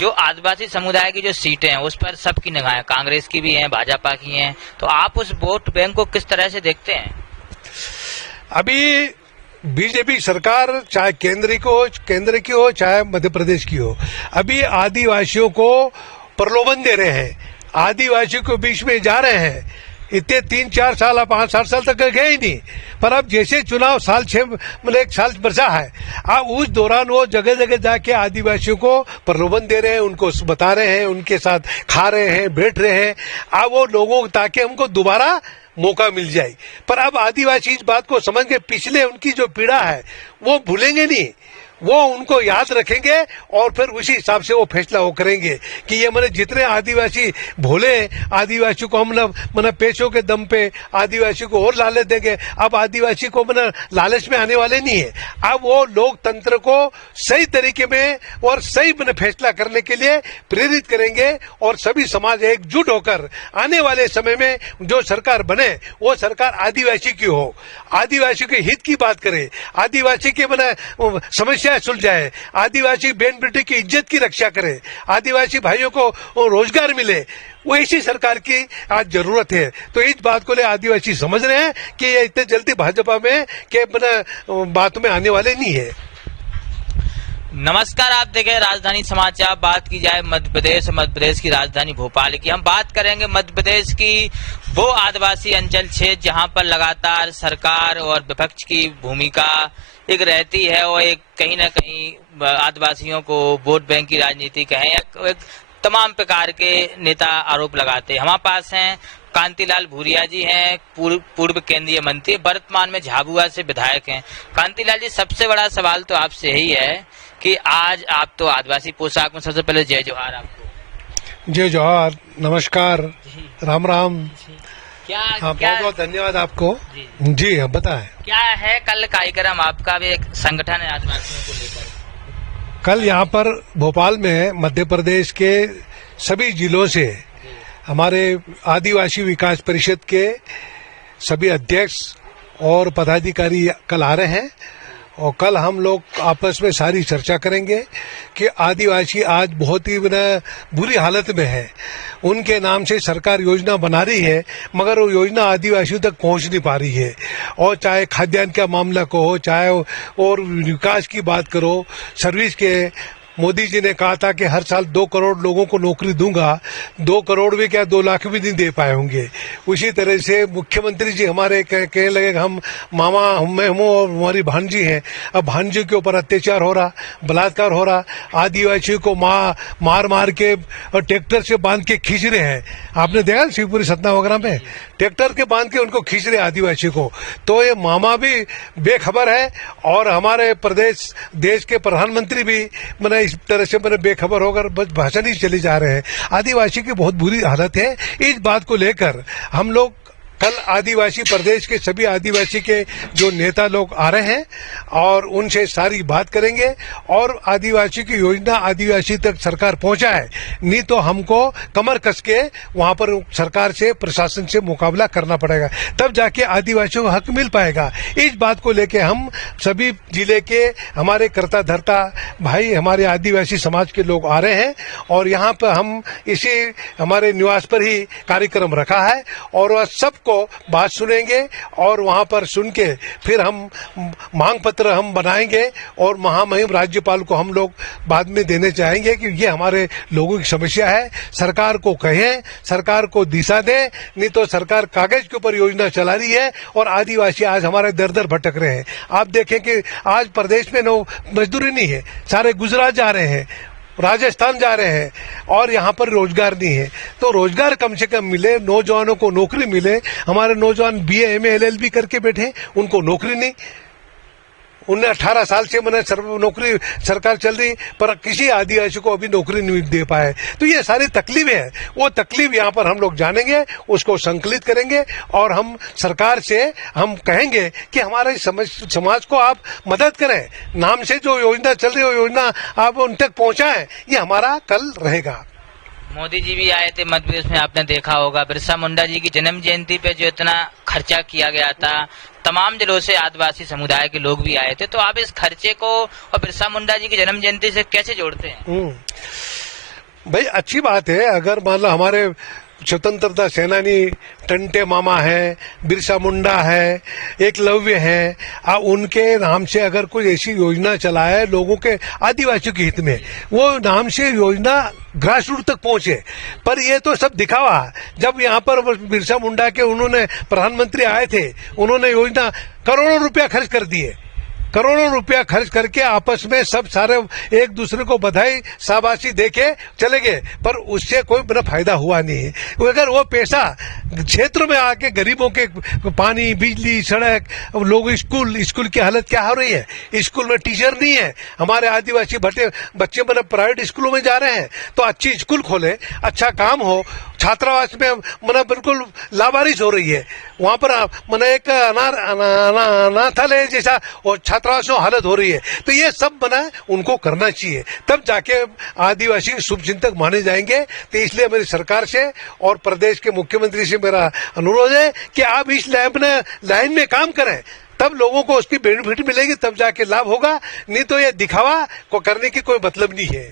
जो आदिवासी समुदाय की जो सीटें हैं उस पर सबकी निगाहें, कांग्रेस की भी हैं, भाजपा की हैं, तो आप उस वोट बैंक को किस तरह से देखते हैं? अभी बीजेपी सरकार चाहे केंद्र की हो चाहे मध्य प्रदेश की हो, अभी आदिवासियों को प्रलोभन दे रहे हैं, आदिवासियों के बीच में जा रहे हैं। इतने 3-4 साल 5-7 साल तक गए ही नहीं, पर अब जैसे चुनाव साल 6 मतलब 1 साल बचा है, अब उस दौरान वो जगह जगह जाके आदिवासियों को प्रलोभन दे रहे हैं, उनको बता रहे हैं, उनके साथ खा रहे हैं, बैठ रहे हैं। अब वो लोगों ताकि हमको दोबारा मौका मिल जाए। पर अब आदिवासी इस बात को समझ के पिछले उनकी जो पीड़ा है वो भूलेंगे नहीं, वो उनको याद रखेंगे और फिर उसी हिसाब से वो फैसला वो करेंगे कि ये मैंने जितने आदिवासी भोले आदिवासी को हम मैंने पैसों के दम पे आदिवासी को और लालच देंगे। अब आदिवासी को मैंने लालच में आने वाले नहीं है। अब वो लोकतंत्र को सही तरीके में और सही मैंने फैसला करने के लिए प्रेरित करेंगे और सभी समाज एकजुट होकर आने वाले समय में जो सरकार बने वो सरकार आदिवासी की हो, आदिवासी के हित की बात करे, आदिवासी के मैंने समस्या सुलझाए, आदिवासी बहन बेटी की इज्जत की रक्षा करे, आदिवासी भाइयों को रोजगार मिले, वो ऐसी सरकार की आज जरूरत है। तो इस बात को ले आदिवासी समझ रहे हैं कि ये इतने जल्दी भाजपा में के बात में आने वाले नहीं है। नमस्कार, आप देखें राजधानी समाचार। बात की जाए मध्य प्रदेश की राजधानी भोपाल की, हम बात करेंगे मध्य प्रदेश की वो आदिवासी अंचल क्षेत्र जहां पर लगातार सरकार और विपक्ष की भूमिका एक रहती है और एक कहीं ना कहीं आदिवासियों को वोट बैंक की राजनीति कहें, एक तमाम प्रकार के नेता आरोप लगाते हैं। हमारे पास हैं कांतिलाल भूरिया जी हैं, पूर्व केंद्रीय मंत्री, वर्तमान में झाबुआ से विधायक हैं। कांतिलाल जी, सबसे बड़ा सवाल तो आपसे यही है कि आज आप तो आदिवासी पोशाक में, सबसे पहले जय जोहार आपको। जय जोहार, नमस्कार, राम राम। क्या बहुत बहुत धन्यवाद आपको। जी हाँ, बताएं क्या है कल कार्यक्रम आपका? भी एक संगठन है आदिवासियों को लेकर। कल यहाँ पर भोपाल में मध्य प्रदेश के सभी जिलों से हमारे आदिवासी विकास परिषद के सभी अध्यक्ष और पदाधिकारी कल आ रहे हैं और कल हम लोग आपस में सारी चर्चा करेंगे कि आदिवासी आज बहुत ही बुरी हालत में है। उनके नाम से सरकार योजना बना रही है मगर वो योजना आदिवासियों तक पहुंच नहीं पा रही है। और चाहे खाद्यान्न का मामला को हो, चाहे और विकास की बात करो, सर्विस के, मोदी जी ने कहा था कि हर साल 2 करोड़ लोगों को नौकरी दूंगा, 2 करोड़ भी क्या 2 लाख भी नहीं दे पाए होंगे। उसी तरह से मुख्यमंत्री जी हमारे कहने लगे हम मामा मैं हूँ और हमारी भांजी हैं, अब भांजी के ऊपर अत्याचार हो रहा, बलात्कार हो रहा, आदिवासियों को मार मार के और ट्रैक्टर से बांध के खींच रहे हैं। आपने देखा शिवपुरी सतना वगैरह में ट्रैक्टर के बांध के उनको खींच रहे आदिवासी को। तो ये मामा भी बेखबर है और हमारे देश के प्रधानमंत्री भी मैंने इस तरह से मैंने बेखबर होकर बस भाषण ही चले जा रहे हैं। आदिवासी की बहुत बुरी हालत है। इस बात को लेकर हम लोग कल आदिवासी प्रदेश के सभी आदिवासी के जो नेता लोग आ रहे हैं और उनसे सारी बात करेंगे और आदिवासी की योजना आदिवासी तक सरकार पहुंचाए, नहीं तो हमको कमर कस के वहां पर सरकार से, प्रशासन से मुकाबला करना पड़ेगा, तब जाके आदिवासियों को हक मिल पाएगा। इस बात को लेके हम सभी जिले के हमारे कर्ता धर्ता भाई, हमारे आदिवासी समाज के लोग आ रहे हैं और यहाँ पर हम इसी हमारे निवास पर ही कार्यक्रम रखा है और वह सबको बात सुनेंगे और वहां पर सुन के फिर हम मांग पत्र हम बनाएंगे और महामहिम राज्यपाल को हम लोग बाद में देने चाहेंगे कि ये हमारे लोगों की समस्या है, सरकार को कहें, सरकार को दिशा दें, नहीं तो सरकार कागज के ऊपर योजना चला रही है और आदिवासी आज हमारे दर दर भटक रहे हैं। आप देखें कि आज प्रदेश में मजदूरी नहीं है, सारे गुजरात जा रहे हैं, राजस्थान जा रहे हैं और यहाँ पर रोजगार नहीं है। तो रोजगार कम से कम मिले, नौजवानों को नौकरी मिले। हमारे नौजवान BA MA LLB करके बैठे, उनको नौकरी नहीं। उन्हें 18 साल से मैंने नौकरी सरकार चल रही पर किसी आदिवासी को अभी नौकरी नहीं दे पाए। तो ये सारी तकलीफें हैं, वो तकलीफ यहाँ पर हम लोग जानेंगे, उसको संकलित करेंगे और हम सरकार से हम कहेंगे कि हमारे समाज को आप मदद करें, नाम से जो योजना चल रही है वो योजना आप उन तक पहुँचाएं, ये हमारा कल रहेगा। मोदी जी भी आए थे मध्य प्रदेश में, आपने देखा होगा बिरसा मुंडा जी की जन्म जयंती पे जो इतना खर्चा किया गया था, तमाम जिलों से आदिवासी समुदाय के लोग भी आए थे। तो आप इस खर्चे को और बिरसा मुंडा जी की जन्म जयंती से कैसे जोड़ते हैं? भाई अच्छी बात है। अगर मान लो हमारे स्वतंत्रता सेनानी टंटे मामा है, बिरसा मुंडा है, एकलव्य है, उनके नाम से अगर कोई ऐसी योजना चलाए लोगों के, आदिवासियों के हित में, वो नाम से योजना ग्रास रूट तक पहुंचे। पर ये तो सब दिखावा। जब यहाँ पर बिरसा मुंडा के उन्होंने प्रधानमंत्री आए थे, उन्होंने योजना करोड़ों रुपया खर्च कर दिए, करोड़ों रुपया खर्च करके आपस में सब सारे एक दूसरे को बधाई शाबाशी देके चले गए, पर उससे कोई बड़ा फायदा हुआ नहीं। अगर वो पैसा क्षेत्र में आके गरीबों के पानी, बिजली, सड़क, लोग स्कूल की हालत क्या हो रही है, स्कूल में टीचर नहीं है, हमारे आदिवासी बच्चे मतलब प्राइवेट स्कूलों में जा रहे हैं, तो अच्छी स्कूल खोले, अच्छा काम हो। छात्रावास में मना बिल्कुल लावारिश हो रही है, वहां पर मना एक अनाथालय जैसा और छात्रावासों हालत हो रही है। तो ये सब बना उनको करना चाहिए, तब जाके आदिवासी शुभचिंतक माने जाएंगे। तो इसलिए मेरी सरकार से और प्रदेश के मुख्यमंत्री से मेरा अनुरोध है कि आप इस लाइन में काम करें, तब लोगों को उसकी बेनिफिट मिलेगी, तब जाके लाभ होगा। नहीं तो ये दिखावा को करने की कोई मतलब नहीं है।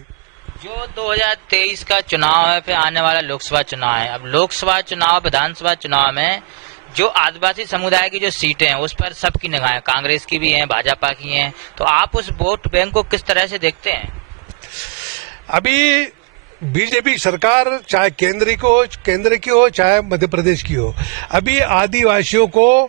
जो 2023 का चुनाव है, फिर आने वाला लोकसभा चुनाव है। अब लोकसभा चुनाव, विधानसभा चुनाव में जो आदिवासी समुदाय की जो सीटें हैं उस पर सबकी निगाहें, कांग्रेस की भी हैं, भाजपा की हैं, तो आप उस वोट बैंक को किस तरह से देखते हैं? अभी बीजेपी सरकार चाहे केंद्र की हो चाहे मध्य प्रदेश की हो, अभी आदिवासियों को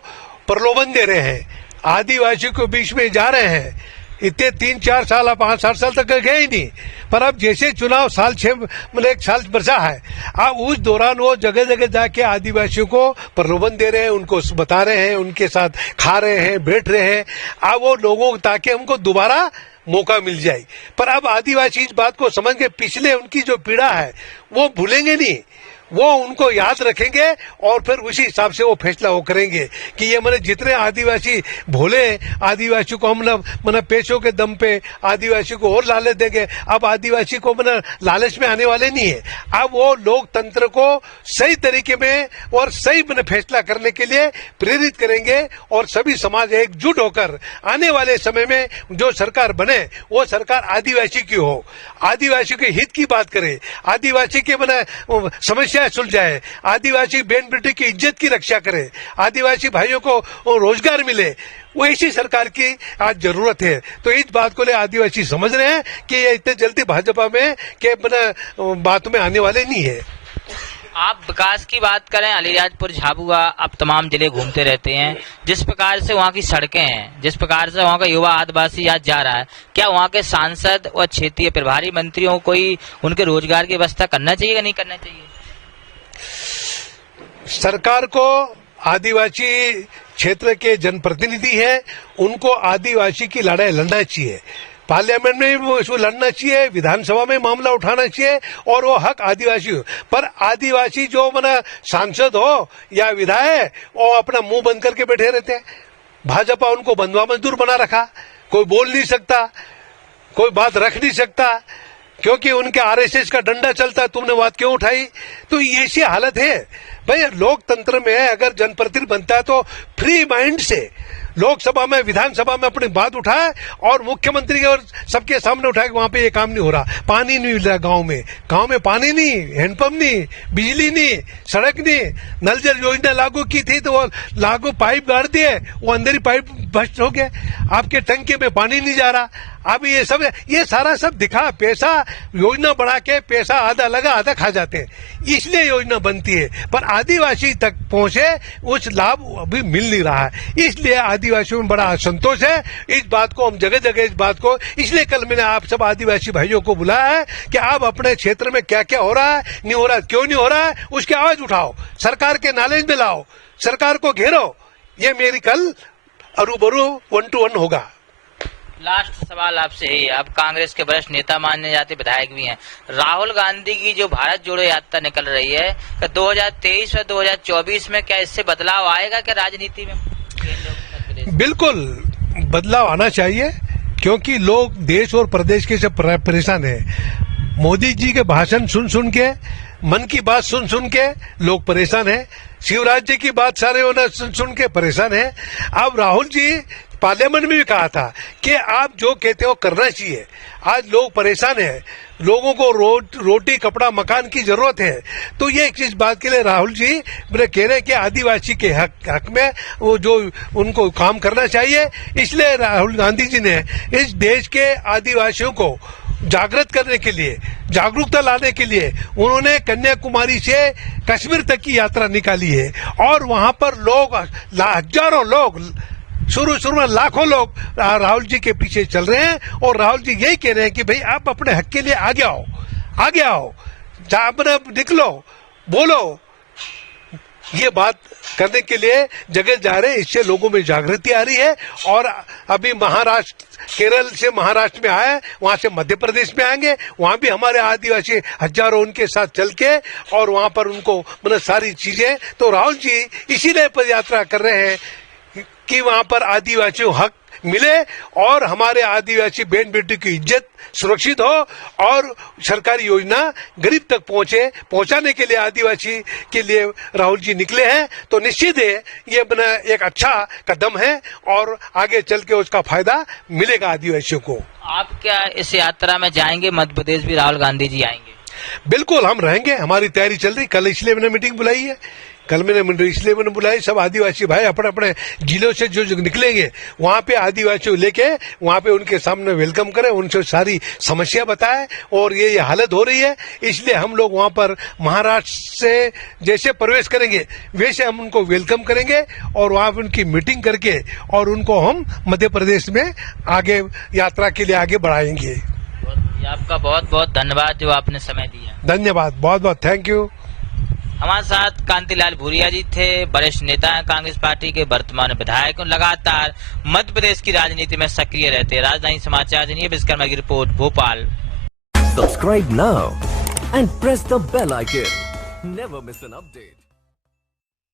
प्रलोभन दे रहे हैं, आदिवासियों के बीच में जा रहे हैं। इतने 3-4 साल 5-7 साल तक गए ही नहीं, पर अब जैसे चुनाव साल 6 मतलब 1 साल बचा है, अब उस दौरान वो जगह जगह जाके आदिवासियों को प्रलोभन दे रहे हैं, उनको बता रहे हैं, उनके साथ खा रहे हैं, बैठ रहे हैं। अब वो लोगों ताकि हमको दोबारा मौका मिल जाए। पर अब आदिवासी इस बात को समझ के पिछले उनकी जो पीड़ा है वो भूलेंगे नहीं, वो उनको याद रखेंगे और फिर उसी हिसाब से वो फैसला वो करेंगे कि ये मैंने जितने आदिवासी भोले, आदिवासी को हम मैंने पैसों के दम पे आदिवासी को और लालच देंगे। अब आदिवासी को मैंने लालच में आने वाले नहीं है। अब वो लोकतंत्र को सही तरीके में और सही मैंने फैसला करने के लिए प्रेरित करेंगे और सभी समाज एकजुट होकर आने वाले समय में जो सरकार बने वो सरकार आदिवासी की हो, आदिवासी के हित की बात करे, आदिवासी के मैंने समस्या सुलझाए, आदिवासी बहन बेटी की इज्जत की रक्षा करे, आदिवासी भाइयों को रोजगार मिले, वो ऐसी सरकार की आज जरूरत है। तो इस बात को ले आदिवासी समझ रहे हैं कि ये इतने जल्दी भाजपा में के बात में आने वाले नहीं है। आप विकास की बात करें, अलीराजपुर, झाबुआ, आप तमाम जिले घूमते रहते हैं, जिस प्रकार से वहाँ की सड़कें हैं, जिस प्रकार से वहाँ का युवा आदिवासी आज जा रहा है, क्या वहाँ के सांसद और क्षेत्रीय प्रभारी मंत्रियों को ही उनके रोजगार की व्यवस्था करना चाहिए या नहीं करना चाहिए? सरकार को आदिवासी क्षेत्र के जनप्रतिनिधि हैं, उनको आदिवासी की लड़ाई लड़ना चाहिए, पार्लियामेंट में भी उसको लड़ना चाहिए, विधानसभा में मामला उठाना चाहिए और वो हक आदिवासी हो। पर आदिवासी जो मना सांसद हो या विधायक वो अपना मुंह बंद करके बैठे रहते हैं। भाजपा उनको बंधुआ मजदूर बना रखा, कोई बोल नहीं सकता, कोई बात रख नहीं सकता, क्योंकि उनके आरएसएस का डंडा चलता है, तुमने बात क्यों उठाई? तो ये ऐसी हालत है भाई। लोकतंत्र में अगर जनप्रतिनिधि बनता है तो फ्री माइंड से लोकसभा में, विधानसभा में अपनी बात उठाए और मुख्यमंत्री और सबके सामने उठाए कि वहां पे ये काम नहीं हो रहा, पानी नहीं मिल रहा गांव में पानी नहीं, हैंडपंप नहीं, बिजली नहीं, सड़क नहीं, नल जल योजना लागू की थी तो वो लागू पाइप गाड़ दिए, वो अंदर ही पाइप बस्ट हो गया, आपके टंकी में पानी नहीं जा रहा। अब ये सारा सब दिखा, पैसा योजना बढ़ा के पैसा आधा लगा आधा खा जाते हैं, इसलिए योजना बनती है, पर आदिवासी तक पहुंचे उस लाभ अभी मिल नहीं रहा है। इसलिए आदिवासियों में बड़ा असंतोष है। इस बात को हम जगह जगह इस बात को, इसलिए कल मैंने आप सब आदिवासी भाइयों को बुलाया है कि आप अपने क्षेत्र में क्या क्या हो रहा है, नहीं हो रहा, क्यों नहीं हो रहा है, उसकी आवाज उठाओ, सरकार के नॉलेज में लाओ, सरकार को घेरो। ये मेरी कल अरूबरू 1-to-1 होगा। लास्ट सवाल आपसे ही, अब कांग्रेस के वरिष्ठ नेता माने जाते विधायक भी हैं, राहुल गांधी की जो भारत जोड़ो यात्रा निकल रही है, 2023 और 2024 में क्या इससे बदलाव आएगा क्या राजनीति में? बिल्कुल बदलाव आना चाहिए, क्योंकि लोग देश और प्रदेश के से परेशान है। मोदी जी के भाषण सुन सुन के, मन की बात सुन सुन के लोग परेशान है, शिवराज जी की बात सारे सुन सुन के परेशान है। अब राहुल जी पार्लियामेंट में भी कहा था कि आप जो कहते हो करना चाहिए। आज लोग परेशान हैं, लोगों को रोटी कपड़ा मकान की जरूरत है। तो ये इस बात के लिए राहुल जी मेरे कह रहे हैं कि आदिवासी के हक में वो जो उनको काम करना चाहिए, इसलिए राहुल गांधी जी ने इस देश के आदिवासियों को जागृत करने के लिए, जागरूकता लाने के लिए उन्होंने कन्याकुमारी से कश्मीर तक की यात्रा निकाली है। और वहां पर लोग, हजारों लोग, शुरू में लाखों लोग राहुल जी के पीछे चल रहे हैं। और राहुल जी यही कह रहे हैं कि भाई आप अपने हक के लिए आगे आओ, निकलो, बोलो। ये बात करने के लिए जगह जा रहे हैं, इससे लोगों में जागृति आ रही है। और अभी केरल से महाराष्ट्र में आए, वहां से मध्य प्रदेश में आएंगे, वहां भी हमारे आदिवासी हजारों उनके साथ चल के और वहां पर उनको मतलब सारी चीजें। तो राहुल जी इसीलिए पदयात्रा कर रहे हैं कि वहां पर आदिवासियों हक मिले और हमारे आदिवासी बहन बेटी की इज्जत सुरक्षित हो और सरकारी योजना गरीब तक पहुंचाने के लिए आदिवासी के लिए राहुल जी निकले हैं। तो निश्चित है ये एक अच्छा कदम है और आगे चल के उसका फायदा मिलेगा आदिवासियों को। आप क्या इस यात्रा में जाएंगे? मध्य प्रदेश भी राहुल गांधी जी आएंगे? बिल्कुल हम रहेंगे, हमारी तैयारी चल रही। कल इसलिए मैंने मीटिंग बुलाई है, इसलिए मैंने बुलाई। सब आदिवासी भाई अपने अपने जिलों से जो निकलेंगे वहां पे आदिवासियों लेके वहां पे उनके सामने वेलकम करें, उनसे सारी समस्या बताएं। और ये हालत हो रही है, इसलिए हम लोग वहां पर महाराष्ट्र से जैसे प्रवेश करेंगे वैसे हम उनको वेलकम करेंगे और वहां पर उनकी मीटिंग करके और उनको हम मध्य प्रदेश में आगे यात्रा के लिए आगे बढ़ाएंगे। आपका बहुत बहुत धन्यवाद जो आपने समय दिया। धन्यवाद, बहुत बहुत थैंक यू। हमारे साथ कांतिलाल भूरिया जी थे, वरिष्ठ नेता हैं कांग्रेस पार्टी के, वर्तमान विधायक, लगातार मध्य प्रदेश की राजनीति में सक्रिय रहते हैं। राजधानी समाचार के लिए विश्वकर्मा की report, Bhopal. Subscribe now and press the bell icon. Never miss an update.